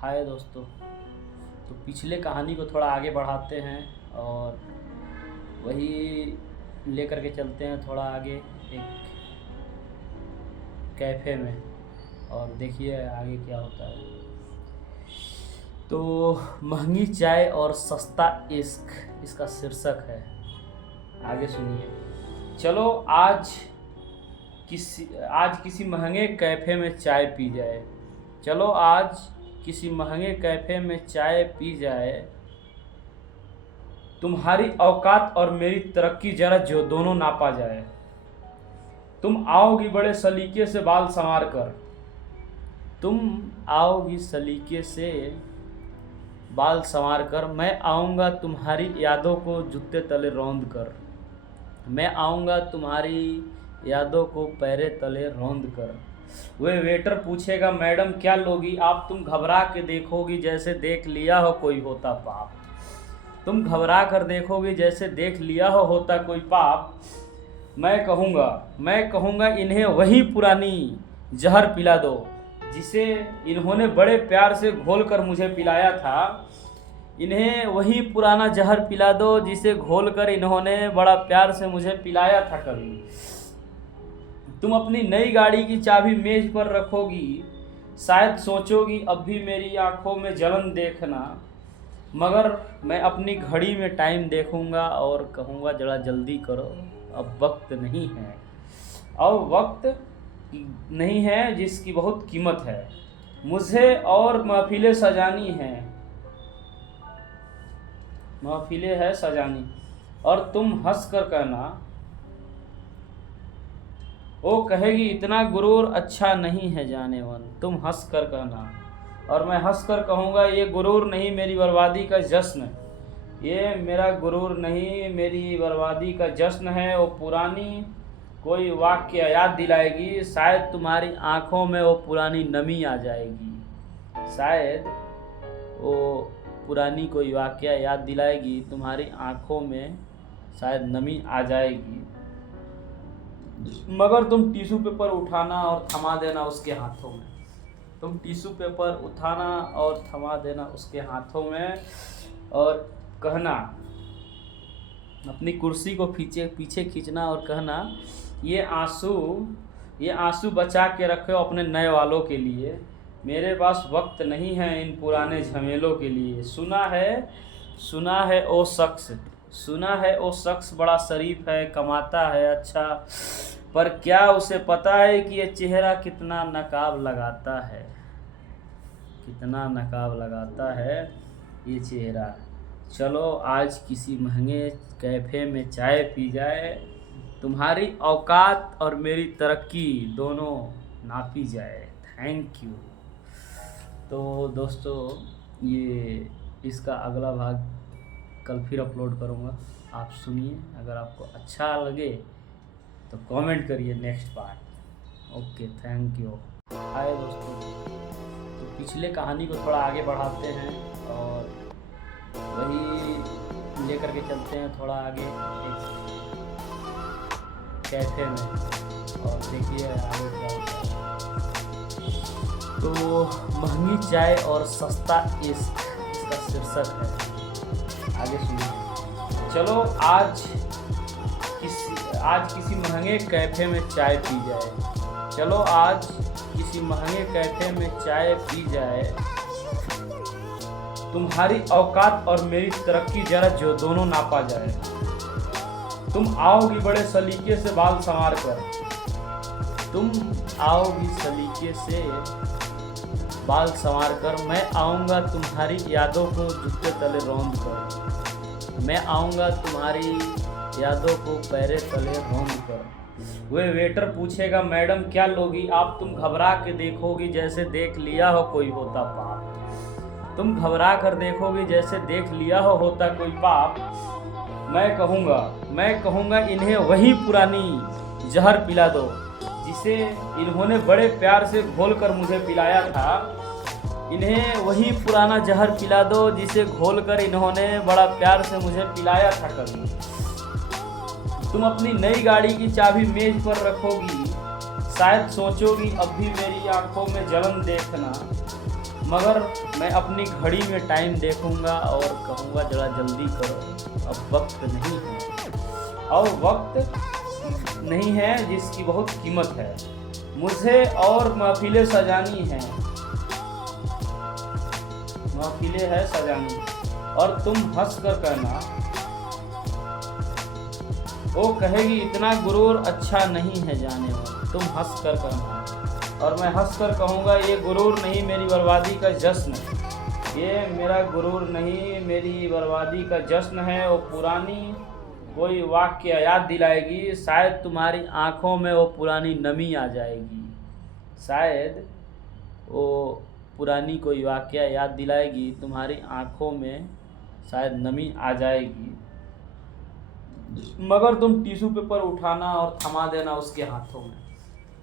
हाय दोस्तों। तो पिछले कहानी को थोड़ा आगे बढ़ाते हैं और वही लेकर के चलते हैं थोड़ा आगे एक कैफ़े में, और देखिए आगे क्या होता है। तो महंगी चाय और सस्ता इश्क इसका शीर्षक है, आगे सुनिए। चलो आज किसी महंगे कैफ़े में चाय पी जाए। चलो आज किसी महंगे कैफ़े में चाय पी जाए। तुम्हारी औकात और मेरी तरक्की जरा जो दोनों नापा जाए। तुम आओगी बड़े सलीके से बाल संवार कर। तुम आओगी सलीके से बाल संवार कर। मैं आऊँगा तुम्हारी यादों को जूते तले रौंद कर। मैं आऊँगा तुम्हारी यादों को पैरे तले रौंद कर। वे वेटर पूछेगा मैडम क्या लोगी आप। तुम घबरा के देखोगी जैसे देख लिया हो कोई होता पाप। तुम घबरा कर देखोगी जैसे देख लिया होता कोई पाप। मैं कहूँगा इन्हें वही पुरानी जहर पिला दो जिसे इन्होंने बड़े प्यार से घोल कर मुझे पिलाया था। इन्हें वही पुराना जहर पिला दो जिसे घोल कर इन्होंने बड़ा प्यार से मुझे पिलाया था कभी। तुम अपनी नई गाड़ी की चाबी मेज पर रखोगी, शायद सोचोगी अब भी मेरी आंखों में जलन देखना। मगर मैं अपनी घड़ी में टाइम देखूंगा और कहूँगा जरा जल्दी करो, अब वक्त नहीं है। अब वक्त नहीं है जिसकी बहुत कीमत है। मुझे और महफिलें है सजानी। और तुम हंस कर कहना, वो कहेगी इतना गुरूर अच्छा नहीं है जाने मन। तुम हंस कर कहना और मैं हंस कर कहूँगा ये गुरूर नहीं मेरी बर्बादी का जश्न। ये मेरा गुरूर नहीं मेरी बर्बादी का जश्न है। वो पुरानी कोई वाक्य याद दिलाएगी, शायद तुम्हारी आंखों में वो पुरानी नमी आ जाएगी। शायद वो पुरानी कोई वाक्य याद दिलाएगी, तुम्हारी आंखों में शायद नमी आ जाएगी। मगर तुम टिश्यू पेपर उठाना और थमा देना उसके हाथों में। तुम टिश्यू पेपर उठाना और थमा देना उसके हाथों में और कहना, अपनी कुर्सी को पीछे खींचना और कहना ये आंसू बचा के रखो अपने नए वालों के लिए। मेरे पास वक्त नहीं है इन पुराने झमेलों के लिए। सुना है वो शख्स बड़ा शरीफ है, कमाता है अच्छा, पर क्या उसे पता है कि ये चेहरा कितना नकाब लगाता है ये चेहरा। चलो आज किसी महंगे कैफ़े में चाय पी जाए। तुम्हारी औकात और मेरी तरक्की दोनों नापी जाए। Thank you. तो दोस्तों ये इसका अगला भाग कल फिर अपलोड करूँगा, आप सुनिए। अगर आपको अच्छा लगे तो कमेंट करिए next part. Okay, thank you. Hi दोस्तों। तो पिछले कहानी को थोड़ा आगे बढ़ाते हैं और वही लेकर के चलते हैं थोड़ा आगे एक कैफ़े में, और देखिए आगे क्या होता है। तो महंगी चाय और सस्ता इश्क इसका शीर्षक है, आगे सुनिए। चलो आज किसी महंगे कैफ़े में चाय पी जाए। चलो आज किसी महंगे कैफ़े में चाय पी जाए। तुम्हारी औकात और मेरी तरक्की जरा जो दोनों नापा जाए। तुम आओगी बड़े सलीके से बाल संवार कर। तुम आओगी सलीके से बाल संवार कर। मैं आऊँगा तुम्हारी यादों को जूते तले रौंद कर। मैं आऊँगा तुम्हारी यादों को पैरे तले रौंद कर। वे वेटर पूछेगा मैडम क्या लोगी आप। तुम घबरा के देखोगी जैसे देख लिया हो कोई होता पाप। तुम घबरा कर देखोगी जैसे देख लिया होता कोई पाप। मैं कहूँगा इन्हें वही पुरानी जहर पिला दो जिसे इन्होंने बड़े प्यार से घोल कर मुझे पिलाया था। इन्हें वही पुराना जहर पिला दो जिसे घोल कर इन्होंने बड़ा प्यार से मुझे पिलाया था कभी। तुम अपनी नई गाड़ी की चाबी मेज पर रखोगी, शायद सोचोगी अब भी मेरी आंखों में जलन देखना। मगर मैं अपनी घड़ी में टाइम देखूंगा और कहूँगा जरा जल्दी करो, अब वक्त नहीं है, और वक्त नहीं है जिसकी बहुत कीमत है। मुझे और महफिलें सजानी हैं, महफिलें है सजानी, और तुम हंस कर कहना, वो कहेगी इतना गुरूर अच्छा नहीं है जाने वाला। तुम हंस कर कहना, और मैं हंस कर कहूँगा ये गुरूर नहीं मेरी बर्बादी का जश्न है, ये मेरा गुरूर नहीं मेरी बर्बादी का जश्न है। वो पुरानी कोई वाक्य याद दिलाएगी, शायद तुम्हारी आँखों में वो पुरानी नमी आ जाएगी, शायद वो पुरानी कोई वाकया याद दिलाएगी, तुम्हारी आँखों में शायद नमी आ जाएगी, मगर तुम टिश्यू पेपर उठाना और थमा देना उसके हाथों में।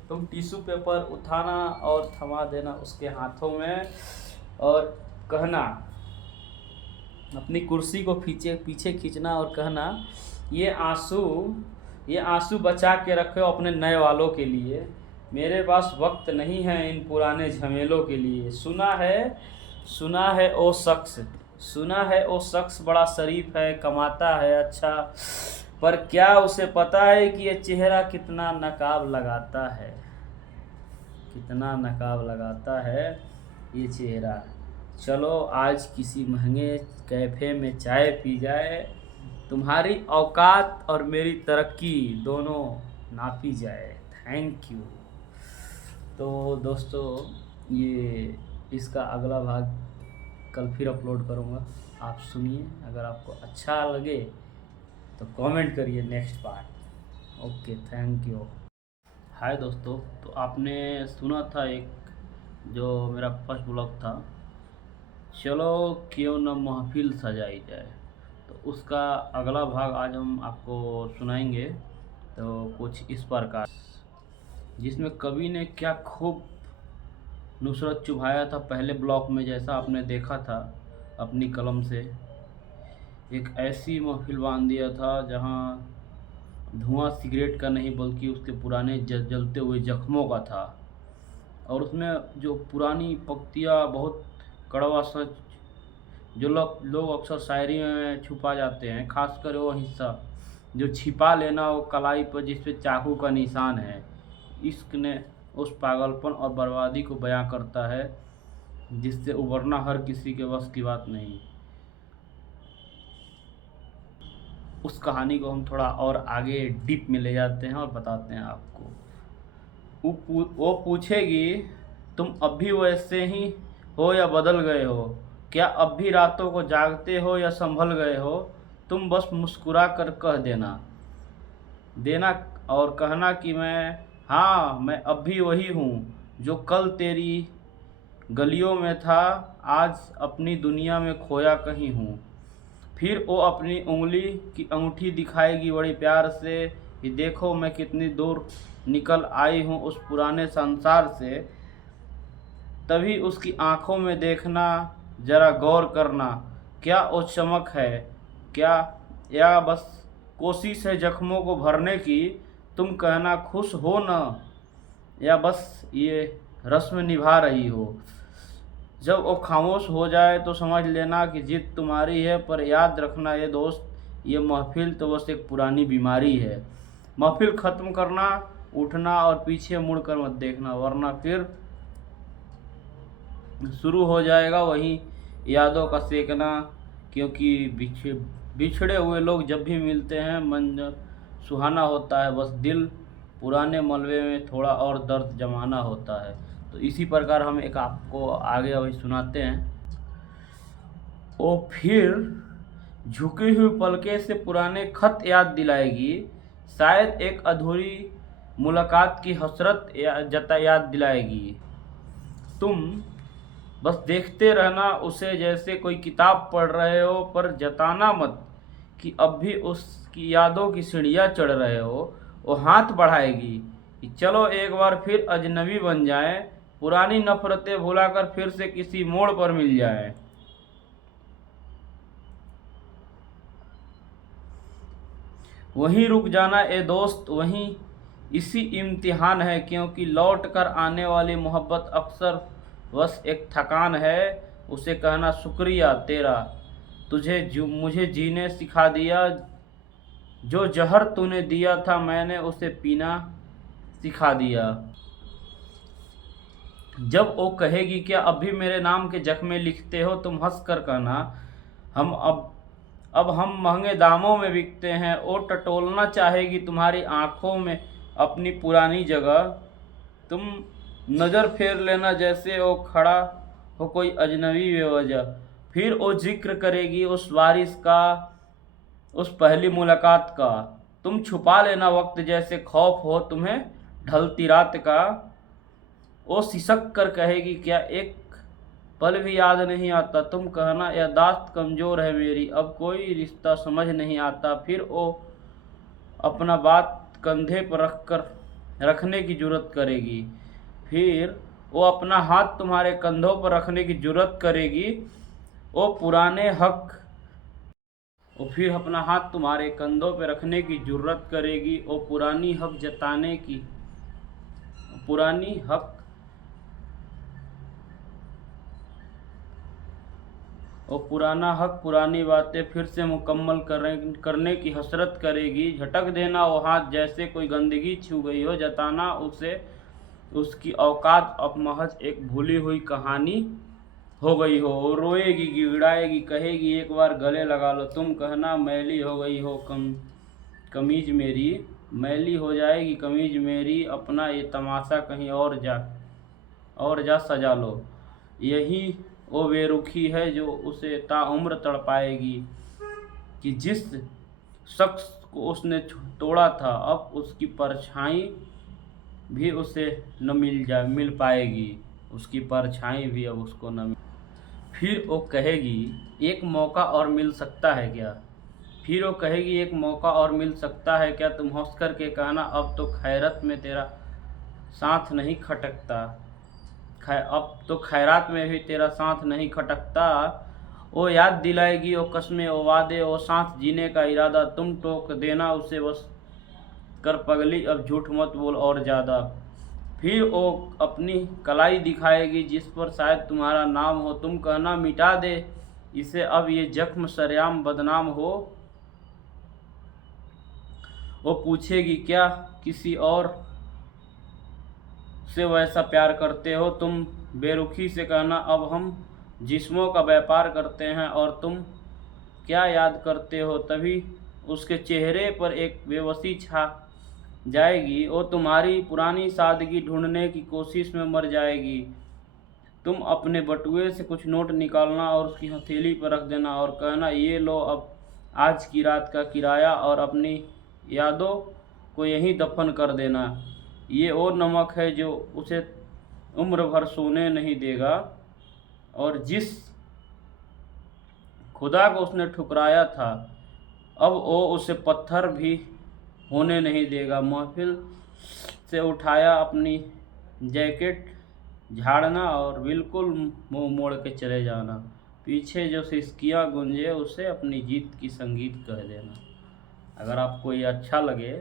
तुम टिश्यू पेपर उठाना और थमा देना उसके हाथों में, और कहना, अपनी कुर्सी को पीछे खींचना और कहना ये आंसू बचा के रखो अपने नए वालों के लिए, मेरे पास वक्त नहीं है इन पुराने झमेलों के लिए। सुना है वो शख्स बड़ा शरीफ है, कमाता है अच्छा, पर क्या उसे पता है कि ये चेहरा कितना नकाब लगाता है, कितना नकाब लगाता है ये चेहरा। चलो आज किसी महंगे कैफ़े में चाय पी जाए, तुम्हारी औकात और मेरी तरक्की दोनों नापी जाए। Thank you. तो दोस्तों ये इसका अगला भाग कल फिर अपलोड करूँगा, आप सुनिए। अगर आपको अच्छा लगे तो कमेंट करिए next part. Okay, thank you. Hi दोस्तों, तो आपने सुना था एक जो मेरा फर्स्ट ब्लॉग था, चलो क्यों न महफिल सजाई जाए, तो उसका अगला भाग आज हम आपको सुनाएंगे। तो कुछ इस प्रकार, जिसमें कवि ने क्या खूब नुसरत चुभाया था पहले ब्लॉग में, जैसा आपने देखा था अपनी कलम से एक ऐसी महफिल बांध दिया था जहां धुआं सिगरेट का नहीं बल्कि उसके पुराने जलते हुए जख्मों का था, और उसमें जो पुरानी पंक्तियाँ बहुत कड़वा सच जो लोग अक्सर शायरी में छुपा जाते हैं, खासकर वो हिस्सा जो छिपा लेना वो कलाई पर जिस पे चाकू का निशान है, इश्क ने उस पागलपन और बर्बादी को बयां करता है जिससे उबरना हर किसी के बस की बात नहीं। उस कहानी को हम थोड़ा और आगे डीप में ले जाते हैं और बताते हैं आपको। वो पूछेगी तुम अब भी वैसे ही हो या बदल गए हो, क्या अब भी रातों को जागते हो या संभल गए हो, तुम बस मुस्कुरा कर कह देना और कहना कि मैं अब भी वही हूँ जो कल तेरी गलियों में था, आज अपनी दुनिया में खोया कहीं हूँ। फिर वो अपनी उंगली की अंगूठी दिखाएगी बड़ी प्यार से कि देखो मैं कितनी दूर निकल आई हूँ उस पुराने संसार से। तभी उसकी आंखों में देखना, जरा गौर करना, क्या वो चमक है क्या या बस कोशिश है जख्मों को भरने की। तुम कहना खुश हो न या बस ये रस्म निभा रही हो। जब वो खामोश हो जाए तो समझ लेना कि जिद तुम्हारी है, पर याद रखना ये दोस्त, ये महफिल तो बस एक पुरानी बीमारी है। महफिल ख़त्म करना, उठना और पीछे मुड़कर मत देखना, वरना फिर शुरू हो जाएगा वही यादों का सेकना। क्योंकि बिछड़े हुए लोग जब भी मिलते हैं मन सुहाना होता है, बस दिल पुराने मलबे में थोड़ा और दर्द जमाना होता है। तो इसी प्रकार हम एक आपको आगे अभी सुनाते हैं। वो फिर झुकी हुई पलके से पुराने खत याद दिलाएगी, शायद एक अधूरी मुलाकात की हसरत याद दिलाएगी। तुम बस देखते रहना उसे जैसे कोई किताब पढ़ रहे हो, पर जताना मत कि अब भी उसकी यादों की सीढ़ियाँ चढ़ रहे हो। वो हाथ बढ़ाएगी कि चलो एक बार फिर अजनबी बन जाएं, पुरानी नफरतें भुलाकर फिर से किसी मोड़ पर मिल जाएं। वहीं रुक जाना ए दोस्त, इसी इम्तिहान है, क्योंकि लौट कर आने वाली मोहब्बत अक्सर बस एक थकान है, उसे कहना शुक्रिया तेरा, तुझे जो मुझे जीने सिखा दिया, जो जहर तूने दिया था मैंने उसे पीना सिखा दिया। जब वो कहेगी क्या अब भी मेरे नाम के जख्मे लिखते हो, तुम हंस कर कहना हम अब हम महंगे दामों में बिकते हैं। वो टटोलना चाहेगी तुम्हारी आंखों में अपनी पुरानी जगह, तुम नज़र फेर लेना जैसे वो खड़ा हो कोई अजनबी बेवजह। फिर वो जिक्र करेगी उस बारिश का, उस पहली मुलाकात का, तुम छुपा लेना वक्त जैसे खौफ हो तुम्हें ढलती रात का। वो सिसक कर कहेगी क्या एक पल भी याद नहीं आता, तुम कहना याददाश्त कमज़ोर है मेरी, अब कोई रिश्ता समझ नहीं आता। फिर वो अपना बात कंधे पर रखने की जुर्रत करेगी, फिर वो अपना हाथ तुम्हारे कंधों पर रखने की जुर्रत करेगी। वो पुराने हक वो फिर अपना हाथ तुम्हारे कंधों पर रखने की जुर्रत करेगी। वो पुरानी हक जताने की पुरानी हक वो पुराना हक पुरानी बातें फिर से मुकम्मल करने की हसरत करेगी। झटक देना वो हाथ जैसे कोई गंदगी छू गई हो, जताना उसे उसकी औकात अब महज एक भूली हुई कहानी हो गई हो। वो रोएगी, गिड़ाएगी, कहेगी एक बार गले लगा लो, तुम कहना मैली हो गई हो कमीज मेरी, मैली हो जाएगी कमीज मेरी, अपना ये तमाशा कहीं और जा सजा लो। यही वो बेरुखी है जो उसे ताउम्र तड़पाएगी कि जिस शख्स को उसने तोड़ा था अब उसकी परछाई भी उसे न मिल पाएगी, उसकी परछाई भी अब उसको न मिल। फिर वो कहेगी एक मौका और मिल सकता है क्या, फिर वो कहेगी एक मौका और मिल सकता है क्या, तुम हंस कर के कहना अब तो खैरत में तेरा साथ नहीं खटकता, अब तो खैरात में भी तेरा साथ नहीं खटकता। वो याद दिलाएगी वो कस्में, वो वादे, वो साथ जीने का इरादा, तुम टोक देना उसे बस कर पगली अब झूठ मत बोल और ज़्यादा। फिर वो अपनी कलाई दिखाएगी जिस पर शायद तुम्हारा नाम हो, तुम कहना मिटा दे इसे अब ये जख्म सरेआम बदनाम हो। वो पूछेगी क्या किसी और से वैसा प्यार करते हो, तुम बेरुखी से कहना अब हम जिस्मों का व्यापार करते हैं और तुम क्या याद करते हो। तभी उसके चेहरे पर एक बेबसी छा जाएगी, वो तुम्हारी पुरानी सादगी ढूंढने की कोशिश में मर जाएगी। तुम अपने बटुए से कुछ नोट निकालना और उसकी हथेली पर रख देना और कहना ये लो अब आज की रात का किराया और अपनी यादों को यहीं दफन कर देना। ये वो नमक है जो उसे उम्र भर सोने नहीं देगा और जिस खुदा को उसने ठुकराया था अब वो उसे पत्थर भी होने नहीं देगा। महफिल से उठाया अपनी जैकेट झाड़ना और बिल्कुल मुंह मोड़ के चले जाना, पीछे जो सिसकियाँ गूंजे उसे अपनी जीत की संगीत कह देना। अगर आपको ये अच्छा लगे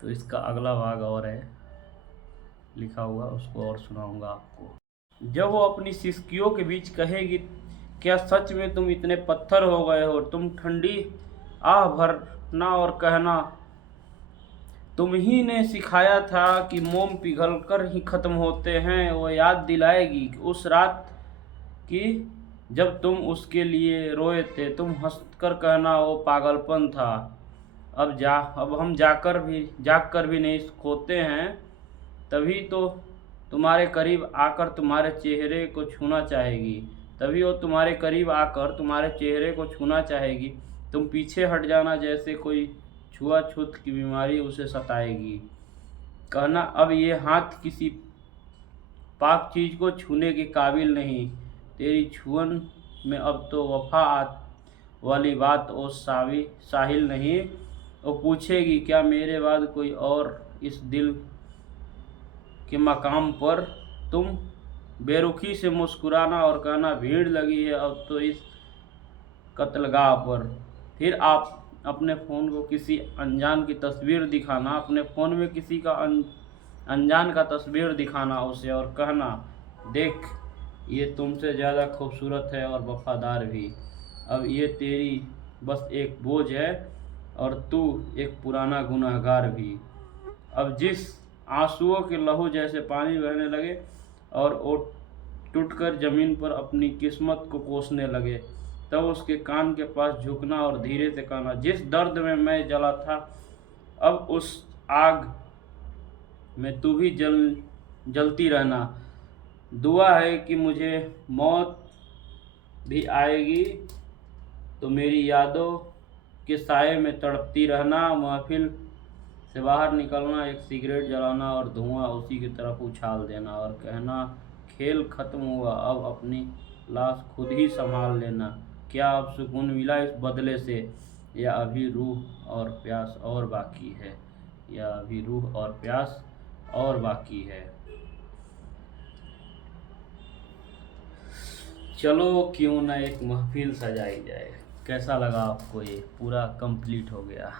तो इसका अगला भाग और है लिखा हुआ, उसको और सुनाऊंगा आपको। जब वो अपनी सिसकियों के बीच कहेगी क्या सच में तुम इतने पत्थर हो गए हो, तुम ठंडी आह भरना और कहना तुम ही ने सिखाया था कि मोम पिघल कर ही ख़त्म होते हैं। वो याद दिलाएगी उस रात की जब तुम उसके लिए रोए थे, तुम हंसकर कहना वो पागलपन था। अब हम जाग कर भी नहीं खोते हैं, तभी तो तुम्हारे करीब आकर तुम्हारे चेहरे को छूना चाहेगी, तभी वो तुम्हारे करीब आकर तुम्हारे चेहरे को छूना चाहेगी। तुम पीछे हट जाना जैसे कोई छुआछूत की बीमारी उसे सताएगी। कहना अब ये हाथ किसी पाक चीज़ को छूने के काबिल नहीं, तेरी छुअन में अब तो वफा वाली बात ओ साहिल नहीं। वो पूछेगी क्या मेरे बाद कोई और इस दिल के मकाम पर, तुम बेरुखी से मुस्कुराना और कहना भीड़ लगी है अब तो इस कत्लगाह पर। फिर आप अपने फ़ोन को किसी अनजान की तस्वीर दिखाना, अपने फ़ोन में किसी का अनजान का तस्वीर दिखाना उसे और कहना देख, ये तुमसे ज़्यादा खूबसूरत है और वफादार भी। अब ये तेरी बस एक बोझ है और तू एक पुराना गुनहगार भी। अब जिस आंसुओं के लहू जैसे पानी बहने लगे और वो टूटकर ज़मीन पर अपनी किस्मत को कोसने लगे, तब उसके कान के पास झुकना और धीरे से कहना, जिस दर्द में मैं जला था, अब उस आग में तू भी जलती रहना। दुआ है कि मुझे मौत भी आएगी तो मेरी यादों के साए में तड़पती रहना। महफिल से बाहर निकलना, एक सिगरेट जलाना और धुआं उसी की तरफ उछाल देना और कहना, खेल खत्म हुआ, अब अपनी लाश खुद ही संभाल लेना। क्या अब सुकून मिला इस बदले से, या अभी रूह और प्यास और बाकी है, या अभी रूह और प्यास और बाकी है। चलो क्यों ना एक महफिल सजाई जाए। कैसा लगा आपको? ये पूरा कंप्लीट हो गया।